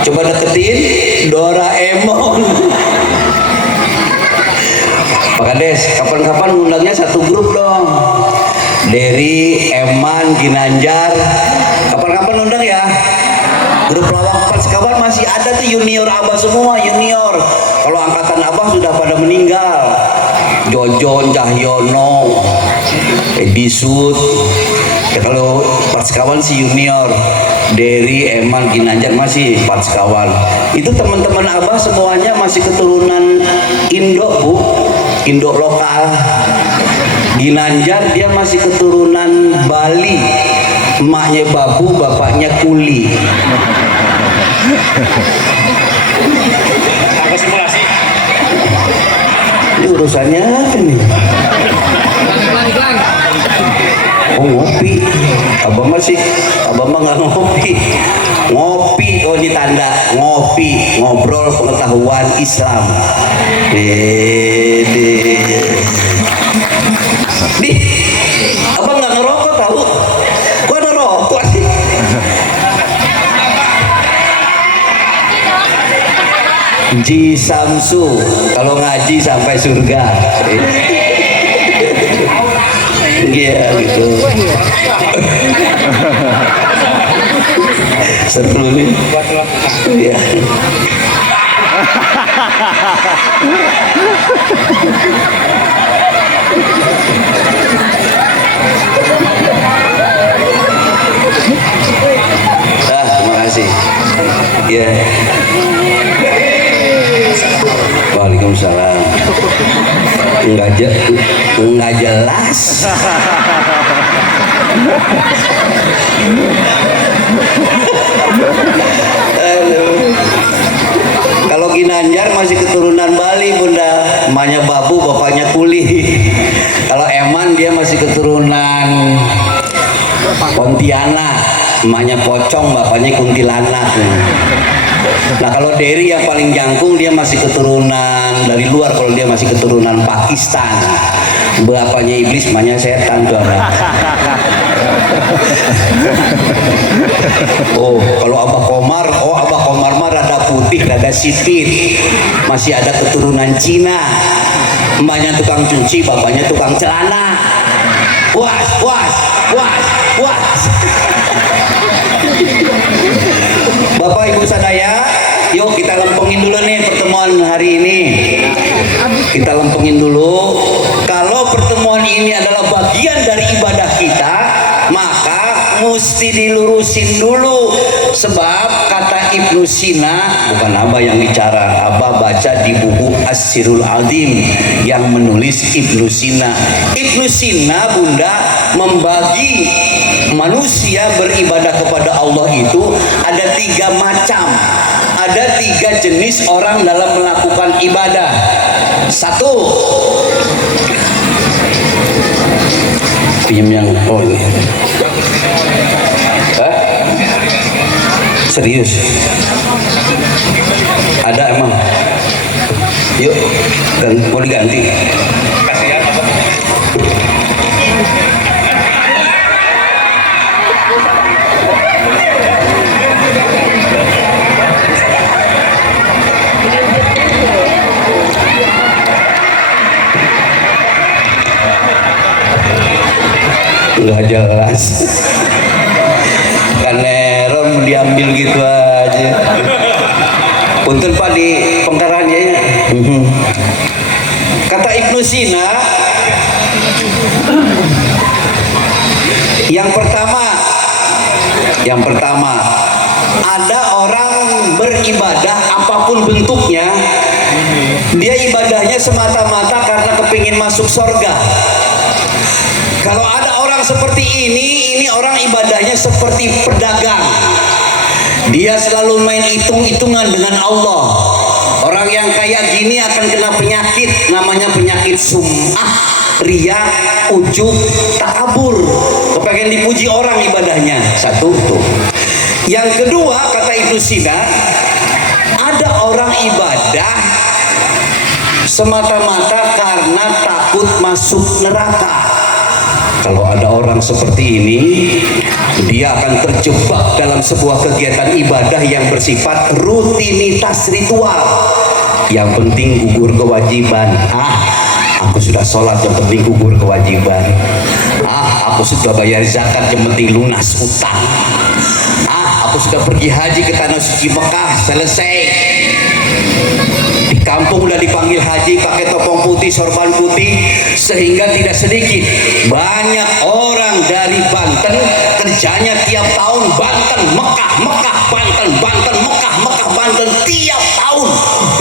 Coba deketin Doraemon. Pak Kades, kapan-kapan undangnya satu grup dong. Dery, Eman, Ginanjar. Kapan-kapan undang ya. Grup lawak Pak Sekawan masih ada tuh, junior abah semua, junior. Kalau angkatan abah sudah pada meninggal. Jojon, Cahyono, Bisut. Ya, kalau Pak Sekawan si junior. Dery, Eman, Ginanjar masih Pak Sekawan. Itu teman-teman abah semuanya masih keturunan Indo, Bu. Indo lokal. Ginanjar dia masih keturunan Bali. Emaknya babu, bapaknya kuli. Aku simulasi. Ini urusannya apa nih? Oh, ngopi. Abang mah nggak ngopi. Ngopi, oh ini tanda ngopi, ngobrol pengetahuan Islam. Di, abang nggak ngerokok tahu? Kok ada rokok sih? Ji Samsu, kalau ngaji sampai surga. Iya gitu. Seru nih. Iya. Terima kasih. Iya. Waalaikumsalam. Enggak jelas. Kalau Ginanjar masih keturunan Bali, Bunda. Emaknya babu, bapaknya kuli. Kalau Eman dia masih keturunan Pontianak. Emaknya pocong, bapaknya kuntilanak. Nah, kalau Dery yang paling jangkung dia masih keturunan dari luar. Kalau dia masih keturunan Pakistan. Bapaknya iblis, emaknya setan tuh. Oh, kalau Abah Komar mah rada putih, rada sipit. Masih ada keturunan Cina. Emaknya tukang cuci, bapaknya tukang celana. Puas. Bapak Ibu sadaya, yuk kita lempengin dulu nih pertemuan hari ini. Kita lempengin dulu. Kalau pertemuan ini adalah bagian dari ibadah kita, maka mesti dilurusin dulu. Sebab kata Ibnu Sina, bukan Abah yang bicara, Abah baca di buku As-Sirul Azim yang menulis Ibnu Sina. Ibnu Sina, Bunda, membagi manusia beribadah kepada Allah itu ada 3 macam. Ada 3 jenis orang dalam melakukan ibadah. 1, pinjam yang ini. Serius? Ada emang? Yuk, dan mau diganti. Kasihan apa? Nggak jelas. Kaneron diambil gitu aja. Punten Pak di pengkarannya. Kata Ibnu Sina, yang pertama ada orang beribadah apapun bentuknya, dia ibadahnya semata-mata karena kepingin masuk surga. Kalau ada orang seperti ini orang ibadahnya seperti pedagang. Dia selalu main hitung-hitungan dengan Allah. Orang yang kayak gini akan kena penyakit, namanya penyakit sum'ah, riya, ujub, takabur. Kepengen dipuji orang ibadahnya. 1 tuh. Yang kedua, kata Ibnu Sina, ada orang ibadah semata-mata karena takut masuk neraka. Kalau ada orang seperti ini, dia akan terjebak dalam sebuah kegiatan ibadah yang bersifat rutinitas ritual. Yang penting gugur kewajiban. Aku sudah sholat, yang penting gugur kewajiban. Aku sudah bayar zakat, yang penting lunas utang. Aku sudah pergi haji ke tanah suci Mekah, selesai. Di kampung udah dipanggil haji pakai topeng putih, sorban putih, sehingga tidak sedikit banyak orang dari Banten kerjanya tiap tahun Banten Mekah, Mekah Banten, Banten Mekah, Mekah Banten tiap tahun.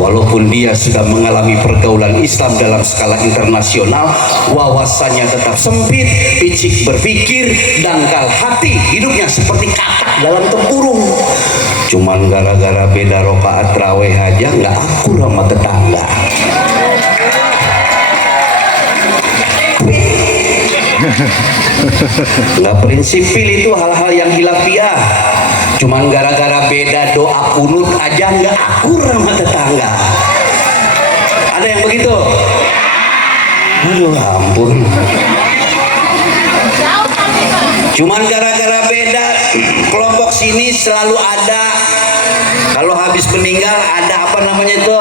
Walaupun dia sudah mengalami pergaulan Islam dalam skala internasional, wawasannya tetap sempit, picik berpikir, dangkal hati, hidupnya seperti katak dalam tempurung. Cuman gara-gara beda rokaat raweh aja nggak akur sama tetangga. Nggak prinsipil itu hal-hal yang hilafiah. Cuman gara-gara beda doa kunut aja nggak akur sama tetangga. Ada yang begitu? Aduh ampun. Cuman gara-gara beda kelompok sini selalu ada, kalau habis meninggal ada apa namanya itu?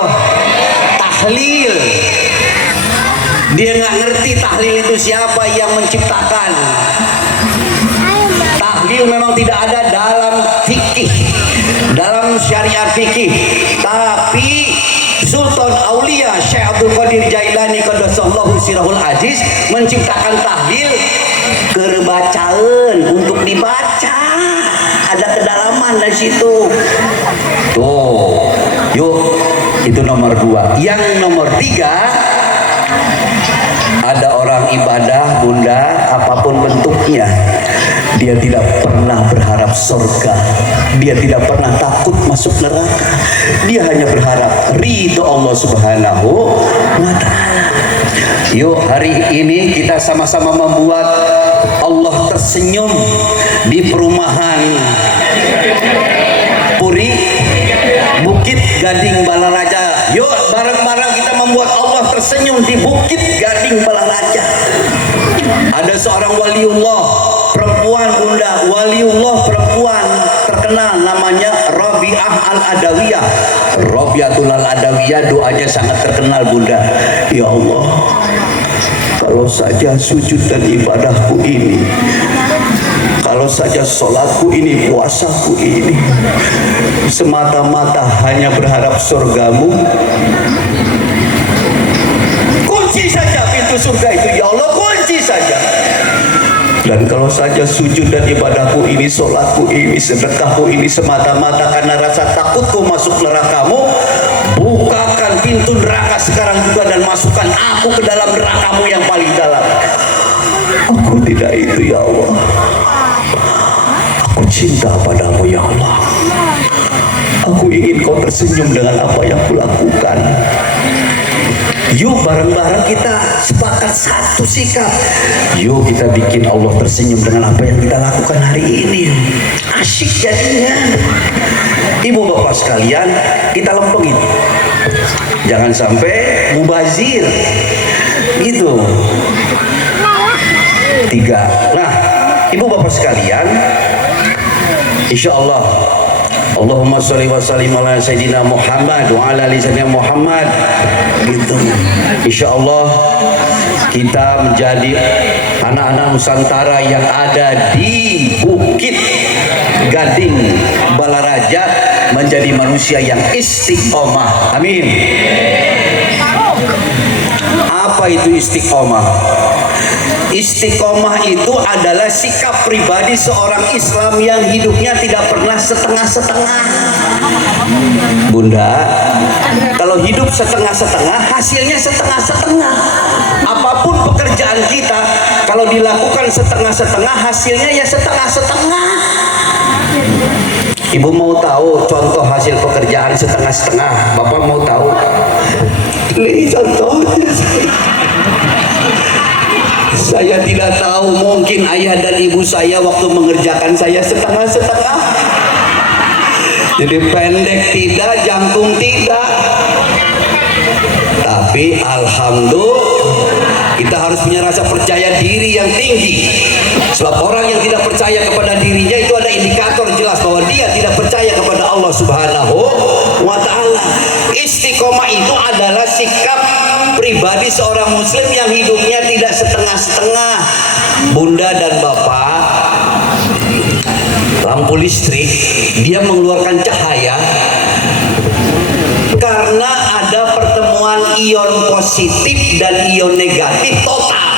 Tahlil. Dia nggak ngerti tahlil itu siapa yang menciptakan. Tahlil memang tidak ada dalam fikih, dalam syariat fikih, tapi Sultan Aulia Syekh Abdul Qadir Jailani Qaddasallahu sirahul aziz menciptakan tahlil kerbacaan untuk dibaca, ada kedalaman dari situ. Tuh, yuk, itu nomor 2. Yang nomor 3, ada orang ibadah bunda apapun bentuknya, dia tidak pernah berharap surga, dia tidak pernah takut masuk neraka, dia hanya berharap ridho Allah Subhanahu wa ta'ala. Yuk, hari ini kita sama-sama membuat Allah tersenyum di perumahan Puri Bukit Gading Balaraja. Yuk bareng-bareng kita membuat Allah tersenyum di Bukit Gading Balaraja. Ada seorang waliullah perempuan bunda, waliullah perempuan terkenal namanya Rabi'ah Al-Adawiyah. Rabi'atul Al-Adawiyah doanya sangat terkenal bunda. Ya Allah, kalau saja sujud dan ibadahku ini, kalau saja sholatku ini, puasaku ini semata-mata hanya berharap surgamu, kunci saja pintu surga itu ya Allah, kunci saja. Dan kalau saja sujud dan ibadahku ini, sholatku ini, sedekahku ini semata-mata karena rasa takutku masuk nerakamu, bukakan pintu neraka sekarang juga dan masukkan aku ke dalam nerakamu yang paling dalam. Aku tidak itu ya Allah, aku cinta padamu ya Allah, aku ingin kau tersenyum dengan apa yang kulakukan. Yuk bareng-bareng kita sepakat satu sikap. Yuk kita bikin Allah tersenyum dengan apa yang kita lakukan hari ini. Asyik jadinya. Ibu bapak sekalian, kita lempengin. Jangan sampai mubazir. Gitu. 3. Nah, ibu bapak sekalian, insya Allah, Allahumma sholli wa sallim ala sayyidina Muhammad wa ala ali sayyidina Muhammad. Gitu. Insya Allah kita menjadi anak-anak Nusantara yang ada di Bukit Gading Balaraja menjadi manusia yang istiqomah. Amin. Apa itu istiqomah? Istiqomah itu adalah sikap pribadi seorang Islam yang hidupnya tidak pernah setengah-setengah. Bunda, kalau hidup setengah-setengah, hasilnya setengah-setengah. Apapun pekerjaan kita, kalau dilakukan setengah-setengah, hasilnya ya setengah-setengah. Ibu mau tahu contoh hasil pekerjaan setengah-setengah? Bapak mau tahu? Ini contohnya. Saya tidak tahu, mungkin ayah dan ibu saya waktu mengerjakan saya setengah-setengah. Jadi pendek tidak, jangkung tidak. Tapi alhamdulillah Kita harus punya rasa percaya diri yang tinggi. Sebab orang yang tidak percaya kepada dirinya itu ada indikator jelas bahwa dia tidak percaya kepada Allah Subhanahu wa ta'ala. Istiqomah itu adalah sikap pribadi seorang muslim yang hidupnya tidak setengah-setengah. Bunda dan bapak, lampu listrik dia mengeluarkan cahaya karena ada pertemuan ion positif dan ion negatif total.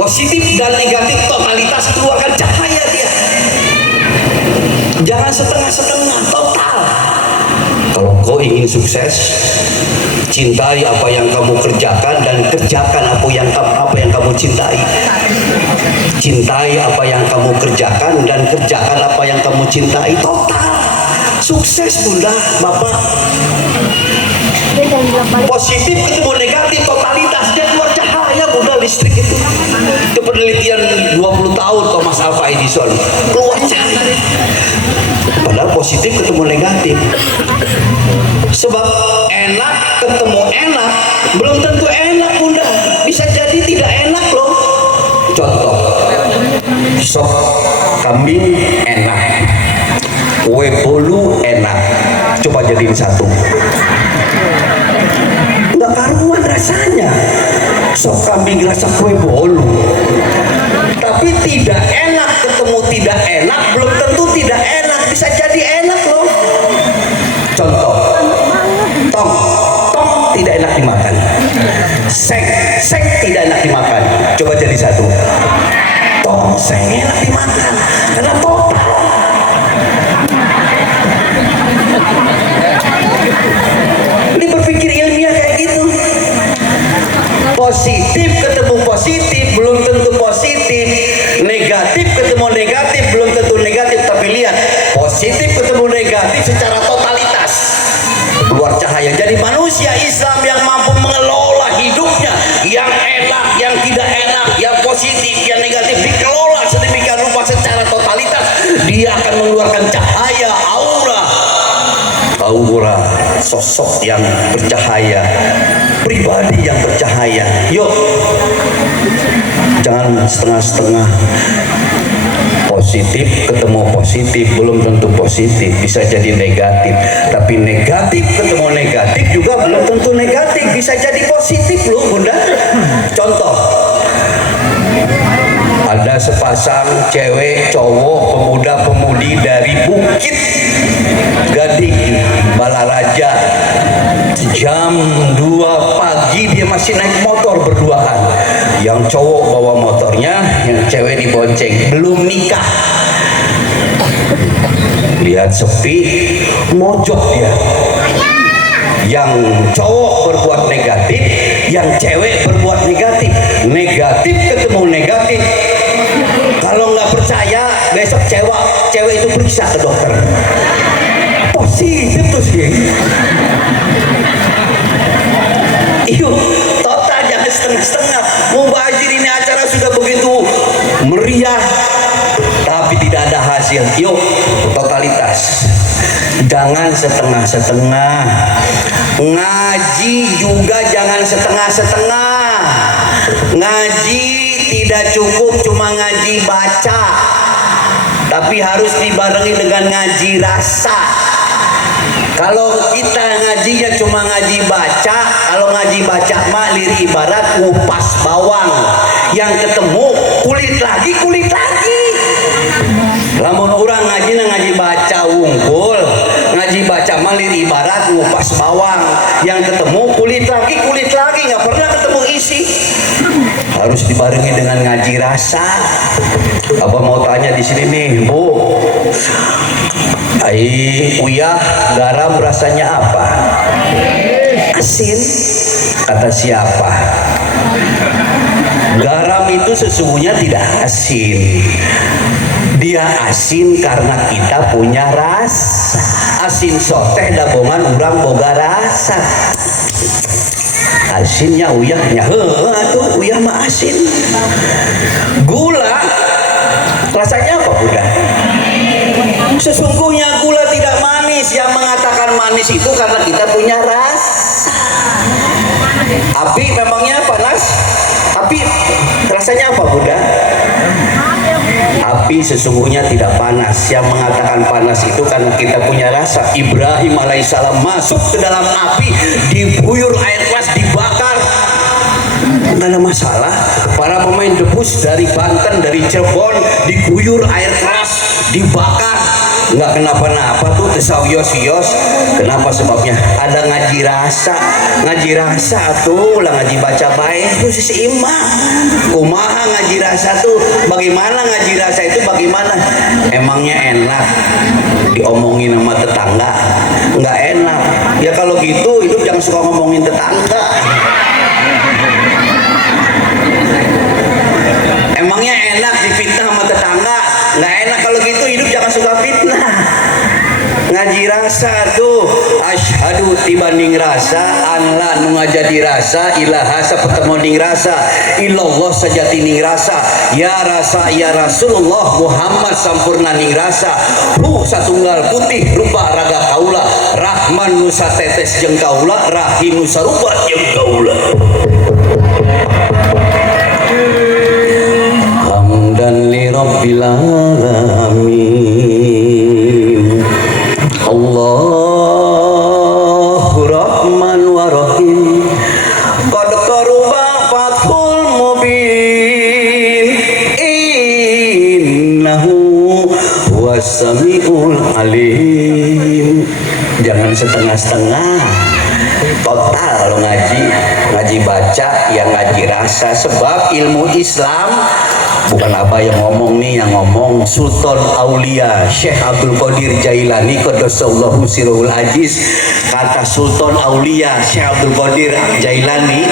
Positif dan negatif totalitas keluarkan cahaya dia. Jangan setengah-setengah, total. Kalau kau ingin sukses, cintai apa yang kamu kerjakan dan kerjakan apa yang kamu cintai. Cintai apa yang kamu kerjakan dan kerjakan apa yang kamu cintai. Total sukses, Bunda, Bapak. Positif ketemu negatif, totalitasnya keluar cahaya, Bunda, listrik itu. Itu penelitian 20 tahun Thomas Alva Edison, keluar cahaya. Padahal positif ketemu negatif. Sebab enak ketemu enak belum tentu enak, Bunda. Bisa jadi tidak enak loh. Contoh, sop kambing enak, kue bolu enak, coba jadiin satu, nggak karuan rasanya. Sop kambing rasa kue bolu, tapi tidak enak ketemu tidak enak belum tentu tidak enak, bisa jadi enak loh. Contoh, tong tidak enak dimakan, seng tidak enak dimakan, coba jadi satu. Tong seng enak dimakan karena total. Ini berpikir ilmiah kayak gitu. Positif ketemu positif belum tentu positif, negatif ketemu negatif belum tentu negatif. Tapi lihat, positif ketemu negatif secara totalitas keluar cahaya. Jadi manusia Islam yang mampu mengelola hidupnya, yang enak, yang tidak enak, yang positif, yang negatif, dikelola sedemikian rupa secara totalitas, dia akan mengeluarkan cahaya, aura sosok yang bercahaya, pribadi yang bercahaya. Yuk, jangan setengah-setengah. Positif ketemu positif belum tentu positif, bisa jadi negatif. Tapi negatif ketemu negatif juga belum tentu negatif, bisa jadi positif loh, Bunda. Contoh, ada sepasang cewek cowok pemuda pemudi dari Bukit Gading Balaraja, jam 2 pagi dia masih naik motor berduaan. Yang cowok bawa motornya, yang cewek dibonceng, belum nikah. Lihat sepi, mojok dia. Yang cowok berbuat negatif, yang cewek berbuat negatif. Negatif ketemu negatif. Kalau nggak percaya, besok cewek itu periksa ke dokter. Positif tuh sih. Iyo, total, jangan setengah-setengah. Mubazir, ini acara sudah begitu meriah, tapi tidak ada hasil. Yuk, totalitas. Jangan setengah-setengah. Ngaji juga jangan setengah-setengah. Ngaji tidak cukup cuma ngaji baca, tapi harus dibarengi dengan ngaji rasa. Kalau kita ngajinya cuma ngaji baca, kalau ngaji baca mah lirik ibarat ngupas bawang, yang ketemu kulit lagi. Lamun orang ngaji baca wungkul, ngaji baca mah lirik ibarat ngupas bawang, yang ketemu kulit lagi, nggak pernah ketemu isi. Harus dibarengi dengan ngaji rasa. Abah mau tanya di sini nih, Bu. Uyah garam rasanya apa? Asin. Kata siapa? Garam itu sesungguhnya tidak asin. Dia asin karena kita punya rasa. Asin soteh dabongan urang boga rasa. Asinnya uyahnya, atuh uyah mah asin. Gula rasanya apa, Bunda? Sesungguhnya gula tidak manis. Yang mengatakan manis itu karena kita punya rasa. Api memangnya panas? Tapi rasanya apa Bunda? Api sesungguhnya tidak panas. Yang mengatakan panas itu karena kita punya rasa. Ibrahim alaihissalam masuk ke dalam api, diguyur air keras, dibakar, nggak ada masalah. Para pemain debus dari Banten, dari Cirebon, diguyur air keras, dibakar, nggak kenapa-napa tuh, tesawios-wios. Kenapa sebabnya? Ada ngaji rasa tuh, lah ngaji baca baik itu seimbang. Kumaha ngaji rasa tuh? Bagaimana ngaji rasa itu? Bagaimana? Emangnya enak diomongin sama tetangga? Nggak enak. Ya kalau gitu hidup jangan suka ngomongin tetangga. Emangnya enak difitnah sama tetangga? Nggak enak. Kalau gitu hidup jangan suka fitnah. Ngaji rasa tuh, asyhadu tibanding rasa, anla nu ngajadi rasa, ilaha sapetemonding rasa, illallah sajati ning rasa, ya rasa ya Rasulullah Muhammad sampurna ning rasa, hu satunggal putih rupa raga kaula, rahman nu satetes jeung kaula, rahim nu sarupa jeung kaula. Hamdan li rabbil alamin. Allahu Rahman wa Rahim. Qad qaruba fathul mubin. Innahu huwas samiul alim. Jangan setengah-setengah. Total ngaji baca, yang ngaji rasa. Sebab ilmu Islam bukan apa yang ngomong nih, yang ngomong Sultan Aulia Syekh Abdul Qadir Jailani Qaddasallahu sirrul aziz. Kata Sultan Aulia Syekh Abdul Qadir Jailani,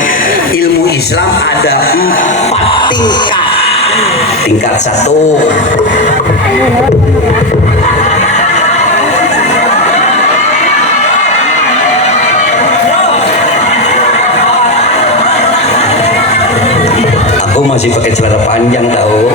ilmu Islam ada 4 tingkat. Tingkat 1, aku masih pakai celana panjang tahu.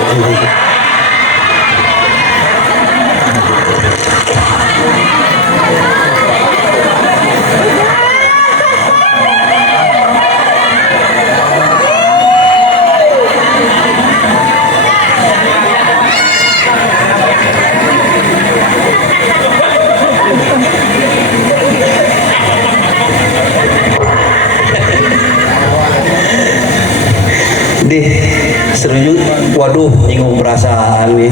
Seru juga. Waduh, nyinggung perasaan nih.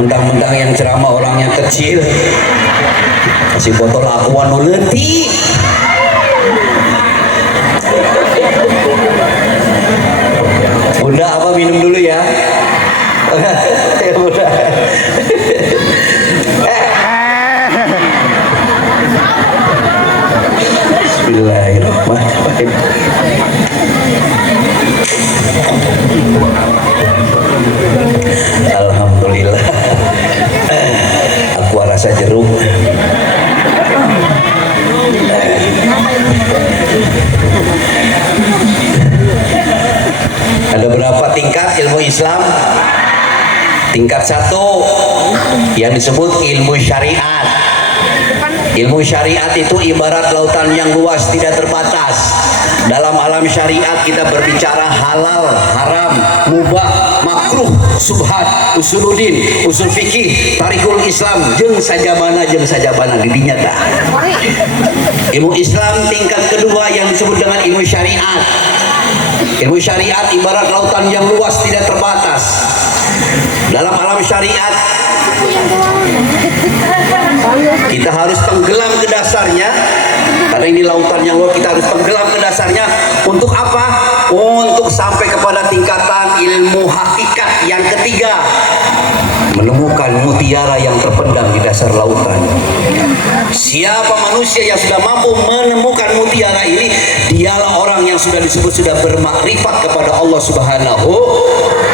Mentang-mentang yang ceramah orangnya kecil, kasih botol aqua nu leutik. Bunda, apa minum dulu ya? Ya Bunda. Bismillahirrahmanirrahim. Alhamdulillah, aku rasa jeruk. Ada berapa tingkat ilmu Islam? Tingkat 1 yang disebut ilmu syariat. Ilmu syariat itu ibarat lautan yang luas, tidak terbatas. Dalam alam syariat kita berbicara halal, haram, mubah, makruh, subhat, usuluddin, usul fikih, tarikul Islam, jeung sajabana didinya tah. Ilmu Islam tingkat kedua yang disebut dengan ilmu syariat. Ilmu syariat ibarat lautan yang luas, tidak terbatas. Dalam alam syariat kita harus tenggelam ke dasarnya, karena ini lautan yang luas. Kita harus tenggelam ke dasarnya untuk apa? Untuk sampai kepada tingkatan ilmu hakikat yang ketiga, menemukan mutiara yang terpendam di dasar lautan. Siapa manusia yang sudah mampu menemukan mutiara ini, dialah orang yang sudah disebut sudah bermakrifat kepada Allah Subhanahu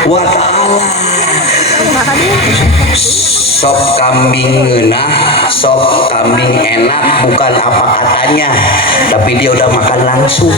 wa Ta'ala. Sop kambing ngeunah, sop kambing enak, bukan apa katanya, tapi dia udah makan langsung.